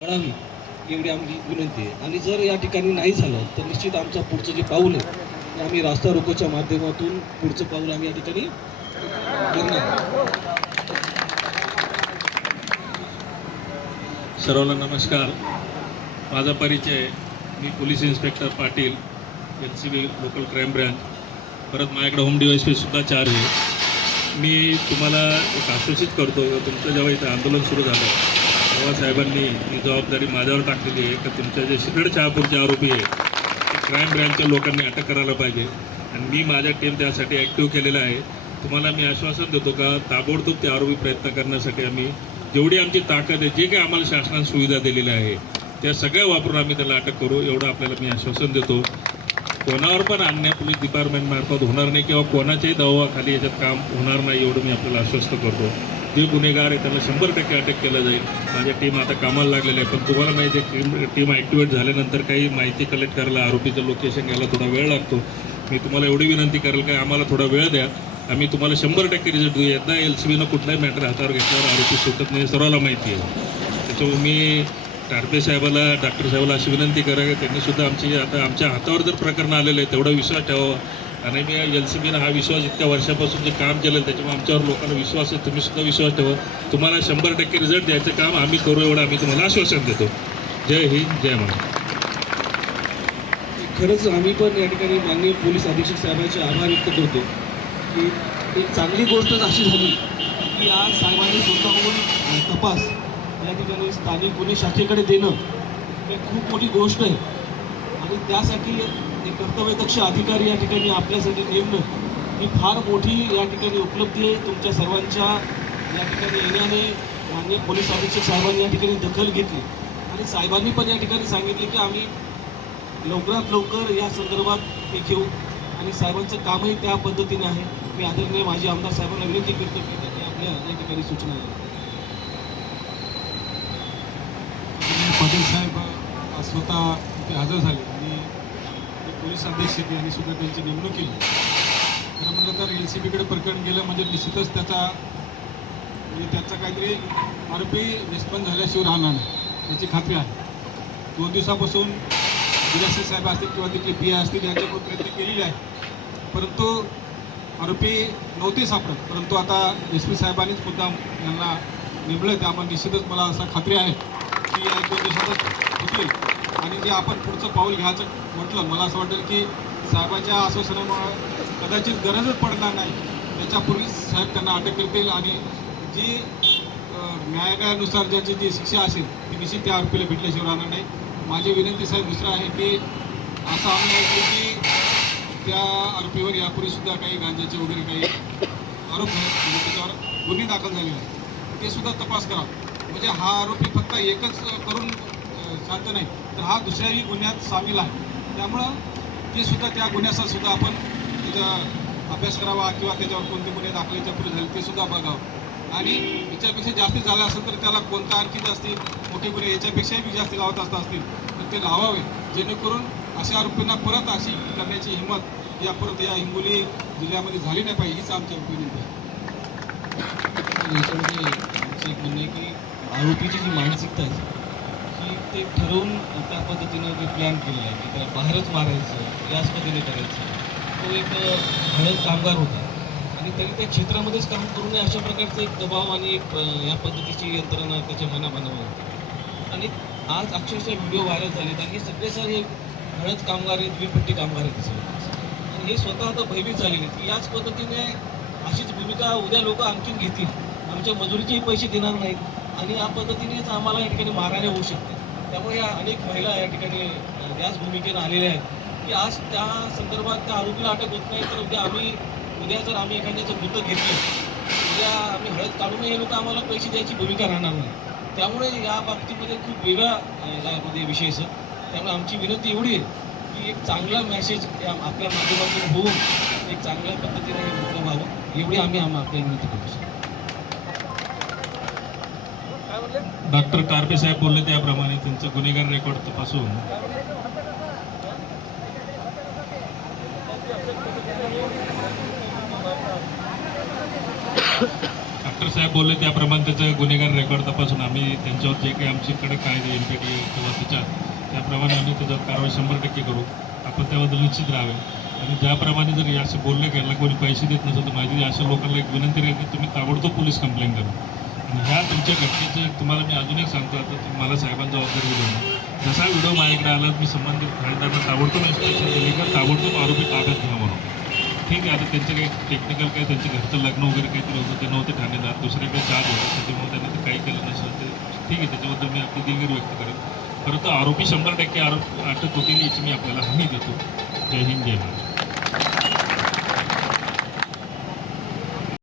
कळावी एवढी आमची विनंती आहे. आणि जर या ठिकाणी नाही झालं तर निश्चित आमचं पुढचं जे पाऊल आहे ते आम्ही रास्ता रोकोच्या माध्यमातून पुढचं पाऊल आम्ही या ठिकाणी करणार सर्वांना नमस्कार. माझा परिचय मी police inspector Patil N C B local crime branch. परत माझ्याकडे होम डिवाइस चार्ज आहे. मी तुम्हाला एक आश्वासित करतो की तुमचं जेव्हा इथं आंदोलन सुरू झालं बाबासाहेबांनी साहेबांनी ही जबाबदारी माझ्यावर टाकलेली आहे का तुमच्या जे शिरड शहापूरचे आरोपी आहे ते क्राईम ब्रँचच्या लोकांनी अटक करायला पाहिजे. आणि मी माझ्या टीम त्यासाठी ॲक्टिव्ह केलेला आहे. तुम्हाला मी आश्वासन देतो का ताबडतोब ते आरोपी प्रयत्न करण्यासाठी आम्ही जेवढी आमची ताकद आहे जे काही आम्हाला शासनाने सुविधा दिलेल्या आहे त्या सगळ्या वापरून आम्ही त्याला अटक करू एवढं आपल्याला मी आश्वासन देतो. कोणावर पण अन्याय पोलीस डिपार्टमेंटमार्फत होणार नाही किंवा कोणाच्याही दबावाखाली याच्यात काम होणार नाही एवढं मी आपल्याला आश्वस्त करतो. जे गुन्हेगार आहे त्यांना शंभर टक्के अटक केलं जाईल. माझ्या टीम आता कामाला लागलेली आहे पण तुम्हाला माहिती आहे टीम टीम ॲक्टिवेट झाल्यानंतर काही माहिती कलेक्ट करायला आरोपीचं लोकेशन घ्यायला थोडा वेळ लागतो. मी तुम्हाला एवढी विनंती करेल काय आम्हाला थोडा वेळ द्या. आम्ही तुम्हाला शंभर टक्के रिझल्ट देऊ. एकदा एल सी बीनं कुठलाही मॅटर हातावर घेतल्यावर आरोपी सुटत नाही सर्वांना माहिती आहे. त्याच्यामुळे मी टारपे साहेबाला डॉक्टर साहेबाला अशी विनंती करा की त्यांनी आमची आता आमच्या हातावर जर प्रकरण आलेलं आहे तेवढा विश्वास ठेवावा. आणि मी एल सी बीनं हा विश्वास इतक्या वर्षापासून जे काम केलं त्याच्यामुळे आमच्यावर लोकांना विश्वास आहे तुम्ही सुद्धा विश्वास ठेवा. तुम्हाला शंभर टक्के रिझल्ट द्यायचं काम आम्ही करू एवढं आम्ही तुम्हाला आश्वासन देतो. जय हिंद जय महाराष्ट्र. खरंच आम्ही पण या ठिकाणी माननीय पोलीस अधीक्षक साहेबांचे आभार व्यक्त करतो की एक चांगली गोष्टच अशी झाली की आज साहेबांनी स्वतःहून तपास या ठिकाणी स्थानिक गुन्हे शाखेकडे देणं हे खूप मोठी गोष्ट आहे. आणि त्यासाठी एक कर्तव्यदक्ष अधिकारी या ठिकाणी आपल्यासाठी नेमणं ही फार मोठी या ठिकाणी उपलब्धी आहे. तुमच्या सर्वांच्या या ठिकाणी येण्याने मान्य पोलीस अधीक्षक साहेबांनी या ठिकाणी दखल घेतली. आणि साहेबांनी पण या ठिकाणी सांगितले की आम्ही लवकरात लवकर या संदर्भात हे घेऊ आणि साहेबांचं कामही त्या पद्धतीने आहे. मी आदरणीय माजी आमदार साहेबांना विनंती करतो की त्यांनी आपल्या या ठिकाणी सूचना दिल्या. पाटील साहेब स्वतः इथे हजर झाले. संदेश ते यांनी सुद्धा त्यांची नेमणूक केली. खरं म्हटलं तर एल सी बीकडे प्रकरण गेलं म्हणजे निश्चितच त्याचा म्हणजे त्याचा काहीतरी आरोपी निष्पन्न झाल्याशिवाय राहणार नाही याची खात्री आहे. दोन दिवसापासून जिल्हाशी साहेब असतील किंवा तिथले पी आय असतील यांच्याकडून प्रयत्न केलेले आहे परंतु आरोपी नव्हते सापडत परंतु आता एस पी साहेबांनीच मुद्दाम यांना नेमलं त्यामुळे निश्चितच मला असा खात्री आहे की या एक दोन दिवसातच होतील. आणि जे आपण पुढचं पाऊल घ्यायचं म्हटलं मला असं वाटेल की साहेबांच्या आश्वासनामुळे कदाचित गरजच पडणार नाही. त्याच्यापूर्वीच साहेब त्यांना अटक करतील आणि जी न्यायालयानुसार ज्याची जी शिक्षा असेल ती निश्चित त्या आरोपीला भेटल्याशिवाय राहणार नाही. माझी विनंती साहेब दुसरं आहे की असं आम्ही ऐकलं की त्या आरोपीवर यापूर्वी सुद्धा काही गांजाचे वगैरे काही आरोप आहेत म्हणजे त्याच्यावर गुन्हे दाखल झालेले आहेत. ते सुद्धा तपास करा. म्हणजे हा आरोपी फक्त एकच करून शांत नाही तर हा दुसऱ्याही गुन्ह्यात सामील आहे. त्यामुळं ते सुद्धा त्या गुन्ह्याचा सुद्धा आपण त्याचा अभ्यास करावा किंवा त्याच्यावर कोणते गुन्हे दाखल पुढे झाले ते सुद्धा बघावं. आणि याच्यापेक्षा जास्ती झालं असेल तर त्याला कोणता आणखी जास्ती मोठे गुन्हे याच्यापेक्षाही बी जास्ती लावत असता असतील तर ते लावावे. जेणेकरून अशा आरोपींना परत अशी करण्याची हिंमत या परत या हिंगोली जिल्ह्यामध्ये झाली नाही पाहिजे हीच आमची विनंती आहे. याच्यामध्ये आमचं एक म्हणणं आहे की आरोपीची जी मानसिकता आहे की ते ठरवून त्या पद्धतीनं जे प्लॅन केलेलं आहे की त्याला बाहेरच मारायचं याच पद्धतीने करायचं तो एक हळद कामगार होता. आणि तरी त्या क्षेत्रामध्येच काम करू नये अशा प्रकारचा एक दबाव आणि एक या पद्धतीची यंत्रणा त्याच्या मनामनावर होती आणि आज अक्षरशः व्हिडिओ व्हायरल झाले आणि हे सगळे सर हे हळद कामगार आहेत द्विपट्टी कामगार आहेत सगळे. आणि हे स्वतः आता भयभीत झालेले आहेत की याच पद्धतीने अशीच भूमिका उद्या लोक आणखीन घेतील. आमच्या मजुरीचेही पैसे देणार नाहीत. आणि या पद्धतीनेच आम्हाला या ठिकाणी मारायला होऊ शकते. त्यामुळे या अनेक महिला या ठिकाणी याच भूमिकेनं आलेल्या आहेत. की आज त्या संदर्भात त्या आरोपीला अटक होत नाही तर उद्या आम्ही उद्या जर आम्ही एखाद्याचं मृत घेतलं उद्या आम्ही हळद काढून हे लोक आम्हाला पैसे द्यायची भूमिका राहणार नाही. त्यामुळे या बाबतीमध्ये खूप वेगळा अ, यामध्ये विषय सर. त्यामुळे आमची विनंती एवढी आहे की एक चांगला मॅसेज या आपल्या माध्यमातून होऊन एक चांगल्या पद्धतीने हे व्हावं एवढी आम्ही आम्हा आपल्या विनंती करू सर. डॉक्टर कारपे साहेब बोलले त्याप्रमाणे त्यांचं गुन्हेगार रेकॉर्ड तपासून. डॉक्टर साहेब बोलले त्याप्रमाणे त्याचं गुन्हेगार रेकॉर्ड तपासून आम्ही त्यांच्यावर जे काही आमच्याकडे कायदे एम पी टी किंवा त्याच्या त्याप्रमाणे आम्ही त्याच्यावर कारवाई शंभर टक्के करू. आपण त्याबद्दल निश्चित राहावे. आणि ज्याप्रमाणे जर हे असं गेलं कोणी पैसे देत नसेल तर माझी अशा लोकांना एक विनंती राहील की तुम्ही ताबडतोब पोलीस कंप्लेंट करा. ह्या तुमच्या घटनेचं तुम्हाला मी अजून एक सांगतो आता मला साहेबांचा जबाबदारी देऊ जसा व्हिडिओ माझ्याकडे आला मी संबंधित ठाणेदारांना ताबडतोब इन्स्ट्रक्शन दिली का ताबडतोब आरोपी ताब्यात घ्या म्हणून. ठीक आहे आता त्यांचं काही टेक्निकल काय त्यांचं घरचं लग्न वगैरे काहीतरी होतं ते नव्हते ठाणेदार दुसऱ्याकडे चार्ज होतं त्याच्यामुळे त्यांनी ते काही केलं नसेल ते. ठीक आहे त्याच्याबद्दल मी आपली दिलगिरी व्यक्त करेन. परंतु आरोपी शंभर टक्के आरोप अटक होतील याची मी आपल्याला हमी देतो. जय हिंद जय महाराष्ट्र